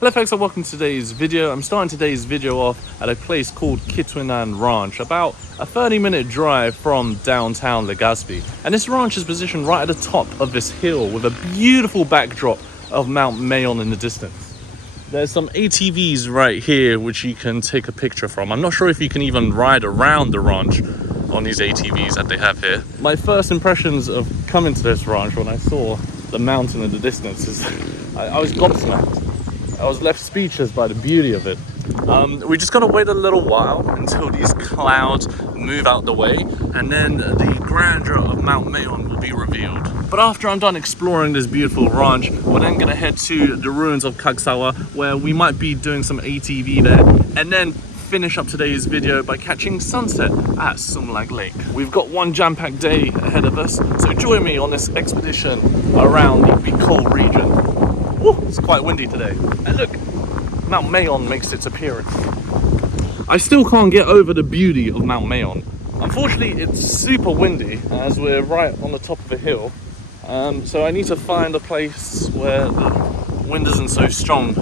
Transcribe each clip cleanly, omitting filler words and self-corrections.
Hello folks and welcome to today's video. I'm starting today's video off at a place called Kitan Ranch, about a 30-minute drive from downtown Legazpi. And this ranch is positioned right at the top of this hill with a beautiful backdrop of Mount Mayon in the distance. There's some ATVs right here which you can take a picture from. I'm not sure if you can even ride around the ranch on these ATVs that they have here. My first impressions of coming to this ranch when I saw the mountain in the distance is I was gobsmacked. I was left speechless by the beauty of it. We just gotta wait a little while until these clouds move out the way, and then the grandeur of Mount Mayon will be revealed. But after I'm done exploring this beautiful ranch, we're then gonna head to the ruins of Kagsawa, where we might be doing some ATV there, and then finish up today's video by catching sunset at Sumlag Lake. We've got one jam-packed day ahead of us, so join me on this expedition around the Bicol region. Ooh, it's quite windy today. And look, Mount Mayon makes its appearance. I still can't get over the beauty of Mount Mayon. Unfortunately, it's super windy as we're right on the top of a hill. So I need to find a place where the wind isn't so strong,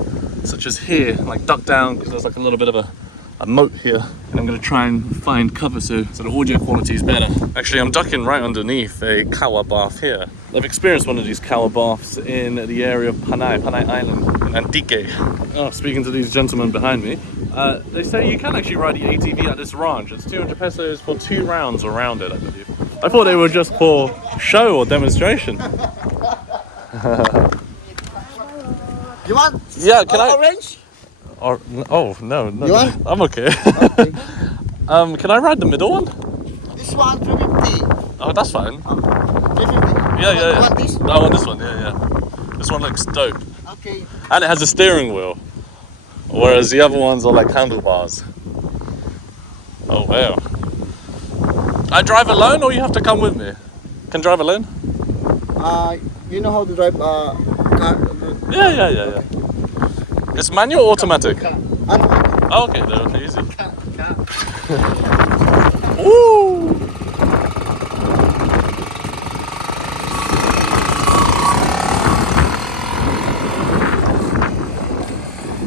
such as here, like duck down, because there's like a little bit of a moat here. And I'm gonna try and find cover so the audio quality is better. Actually, I'm ducking right underneath a kawa bath here. I've experienced one of these kawa baths in the area of Panay Island in Antique. Oh, speaking to these gentlemen behind me, they say you can actually ride the ATV at this ranch. It's 200 pesos for 2 rounds around it, I believe. I thought they were just for show or demonstration. You want? Yeah, can I? Orange? Or, oh, no. You want? I'm okay. Okay. Can I ride the middle one? This one, 350. Oh, that's fine. 350. Yeah. You want this? I want this one, yeah. This one looks dope. Okay. And it has a steering wheel. Whereas the other ones are like handlebars. Oh, wow. I drive alone or you have to come with me? Can drive alone? You know how to drive car? Yeah. It's manual or automatic? Automatic. Oh, okay, then okay, easy. Woo!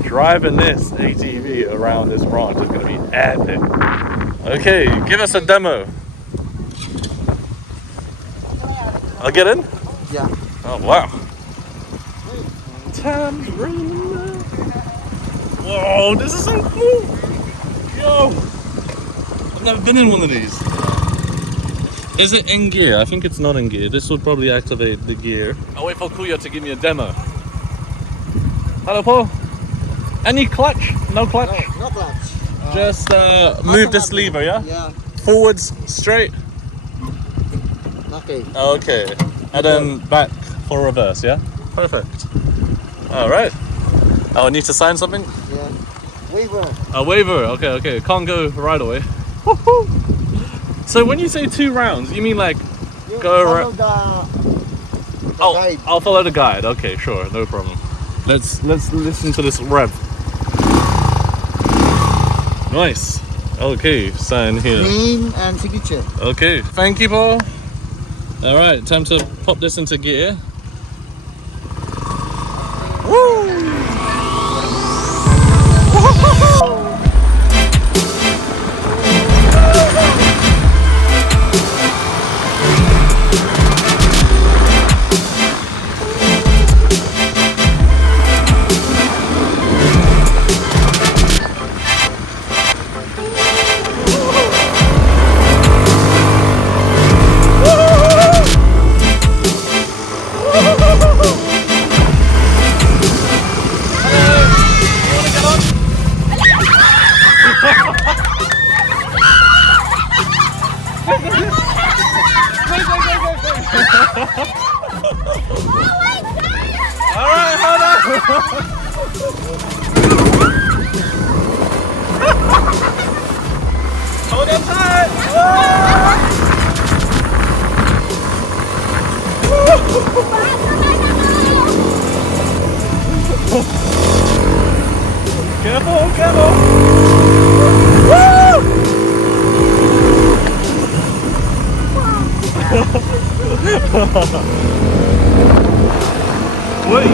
Driving this ATV around this ranch is going to be epic. Okay, give us a demo. I'll get in? Yeah. Oh, wow. Tambourine. Whoa, this is so cool. Yo, I've never been in one of these. Is it in gear? I think it's not in gear. This would probably activate the gear. I'll wait for Kuya to give me a demo. Hello, Paul. Any clutch? No clutch? No clutch. Just move this lever, yeah? Yeah. Forwards, straight. Okay. Okay. And then back for reverse, yeah? Perfect. All right. Oh, I need to sign something? Yeah. Waiver. A waiver. Okay. Can't go right away. Woohoo! So when you say 2 rounds, you mean like You go follow around? the guide. I'll follow the guide. Okay, sure, no problem. Let's listen to this rev. Nice. Okay, sign here. Name and signature. Okay, thank you, Paul. All right, time to pop this into gear. Woo! Alright, hold on! Hold on tight! Careful! Wait.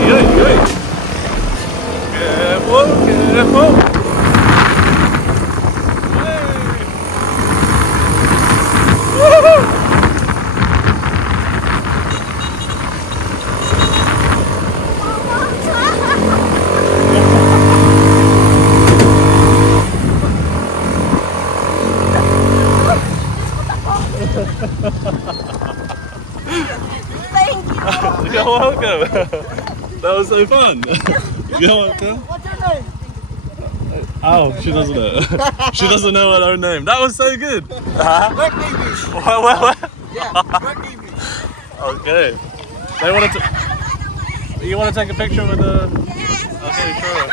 Yeah. Okay. Oh. Thank you. You're welcome. That was so fun. You're welcome. What's your name? Oh, she doesn't know. She doesn't know her own name. That was so good. Huh? Mergim. What? Yeah, Mergim. Okay. They wanted to. You want to take a picture with the? Okay, sure.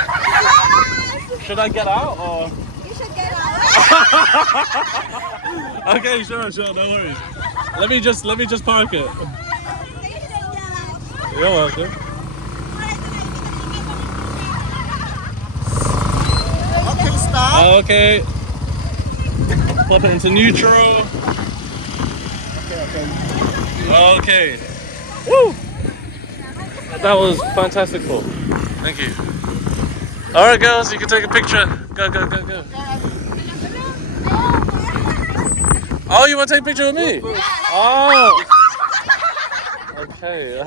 Should I get out or? You should get out. Okay, sure, no worries. Let me just park it. You're welcome. Okay, stop. Okay. Flip it into neutral. Okay. Woo! That was fantastic, Paul. Thank you. All right, girls, you can take a picture. Go. Oh, you want to take a picture with me? Oh. Okay.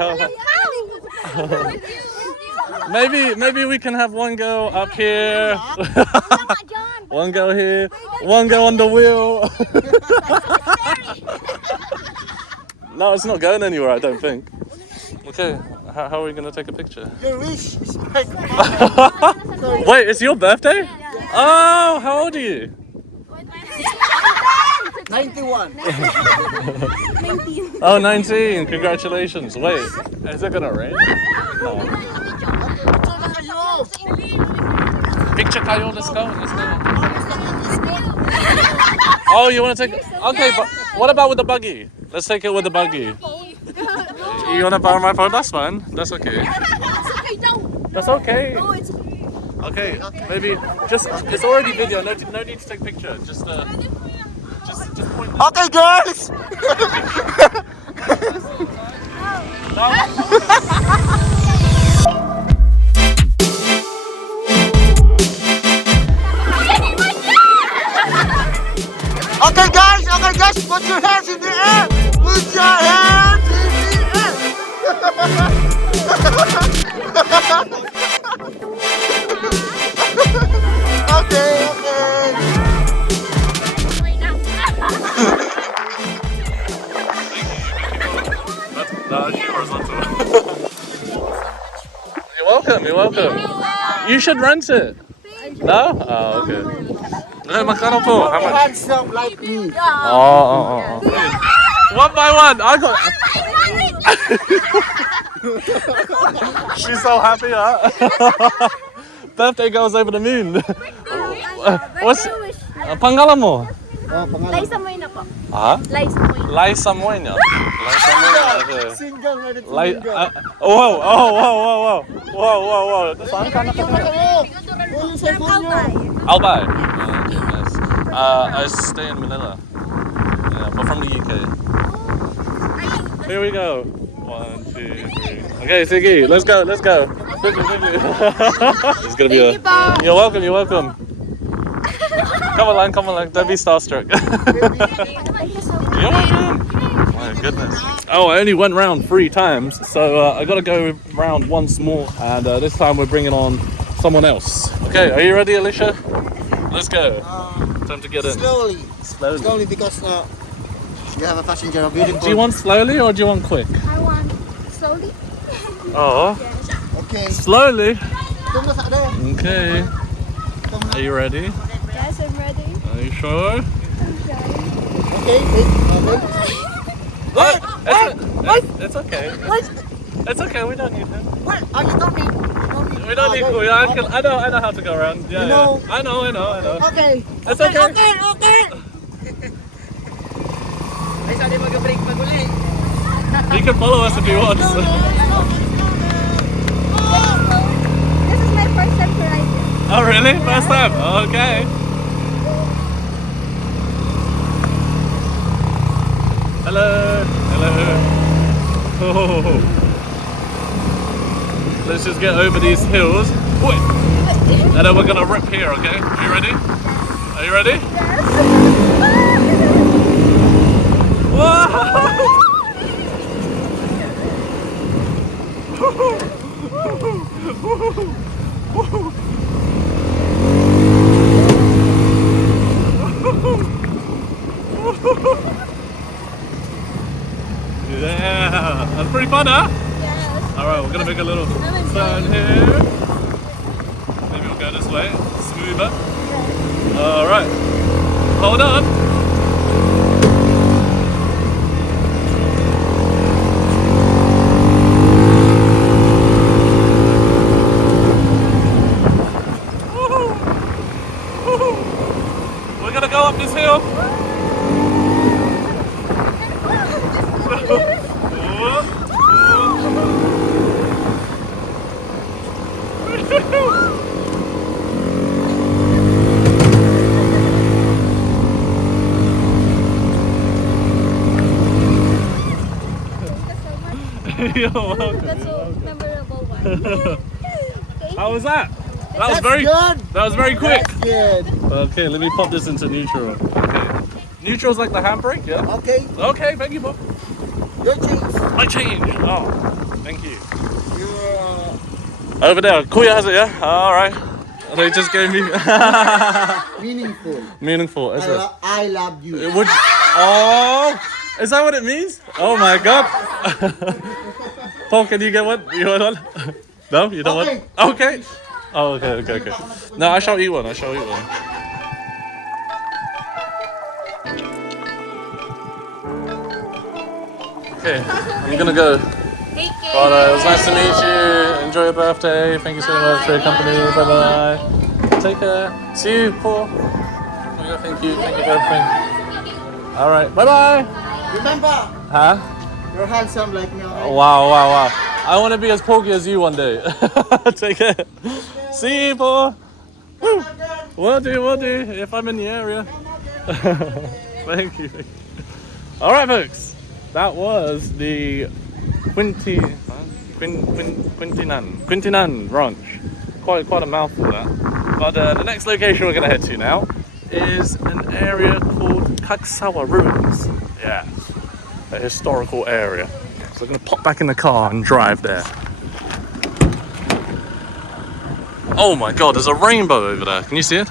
Maybe we can have one go up here, one go here, one go on the wheel. No, it's not going anywhere, I don't think. Okay, how are we gonna take a picture? Your wish is my Wait, it's your birthday? Oh, how old are you? 91. Oh, 19. Congratulations. Wait, is it gonna rain? No. Picture kayo, let's go. Oh, you wanna take okay, but what about with the buggy? Let's take it with the buggy. You wanna borrow my phone? That's fine. That's okay. That's okay. Okay, maybe just it's already video. No need to take picture. Just point. Okay, girls. Okay, guys, put your hands in the air. Put your hands in the air. Okay. You're welcome. You should rent it. No? Oh, okay. Hey, magkano po? How much? Hands up like me. Oh. One by one. I got. She's so happy, huh? Birthday girl's over the moon. What's pangalan mo? Liza Moyna po. Ha? Liza Moyna. Liza Moyna. Liza Moyna. Okay. Single, ready to Like, mingle. whoa. Saan ka nakatira? Albay. Okay, nice. I stay in Manila. Yeah, but from the UK. Here we go. 1, 2, 3. Okay, Siggy, let's go. Quickly. It's gonna be a. You're welcome. Come on, don't be starstruck. You're welcome. My goodness. Oh, I only went round 3 times, so I gotta go round once more, and this time we're bringing on someone else. Okay, are you ready, Alicia? Let's go. Time to get in. Slowly because you have a passenger of beautiful. Do you want slowly or do you want quick? I want slowly. Oh, Okay. slowly. Tunggu sa ada. Okay. Are you ready? Yes, I'm ready. Are you sure? Okay, wait. What? It's okay. It's okay. We don't need him. What? You don't need. We don't need Kuya. I know how to go around. Yeah, You know. I know. Okay. It's okay. Okay. Ay, sabi mag-break pag uli. He can follow us if he wants. This is my first time to ride it. Oh, really? First time? Okay. Hello. Oh. Let's just get over these hills. Wait. and then we're gonna rip here, okay? Are you ready? Are you ready? Whoa! Yeah, that's pretty fun, huh? Yes. All right, we're gonna make a little turn here. Maybe we'll go this way, smoother. All right, hold on. We're gonna go up this hill. You're welcome. That's a memorable one. How was that? That was That's very good. That was very quick. That's good. Okay, let me pop this into neutral. Okay. Neutral's like the handbrake, yeah? Okay, Okay, thank you, Bob. your change. My change. Oh, thank you. You're Over there, Kuya has it, yeah? Alright. They just gave me meaningful. meaningful, is it? I love you. Would oh, is that what it means? Oh my god. Paul, can you get one? You want one? No, you don't Okay. want? Okay. Oh, okay. No, I shall eat one. Okay, I'm gonna go. Take care. But it was nice to meet you. Enjoy your birthday. Thank you so much for your company. Bye bye. Take care. See you, Paul. Thank you for everything. All right. Bye bye. Remember, Huh? you're handsome like me. Alright? Wow. I want to be as pokey as you one day. Take care. See you, Paul. Woo. Will do. If I'm in the area. Thank you. All right, folks. That was the Quintinan Ranch. Quite a mouthful that. But the next location we're going to head to now is an area called Kaksawa Ruins. Yeah, a historical area. So we're going to pop back in the car and drive there. Oh my god, there's a rainbow over there. Can you see it?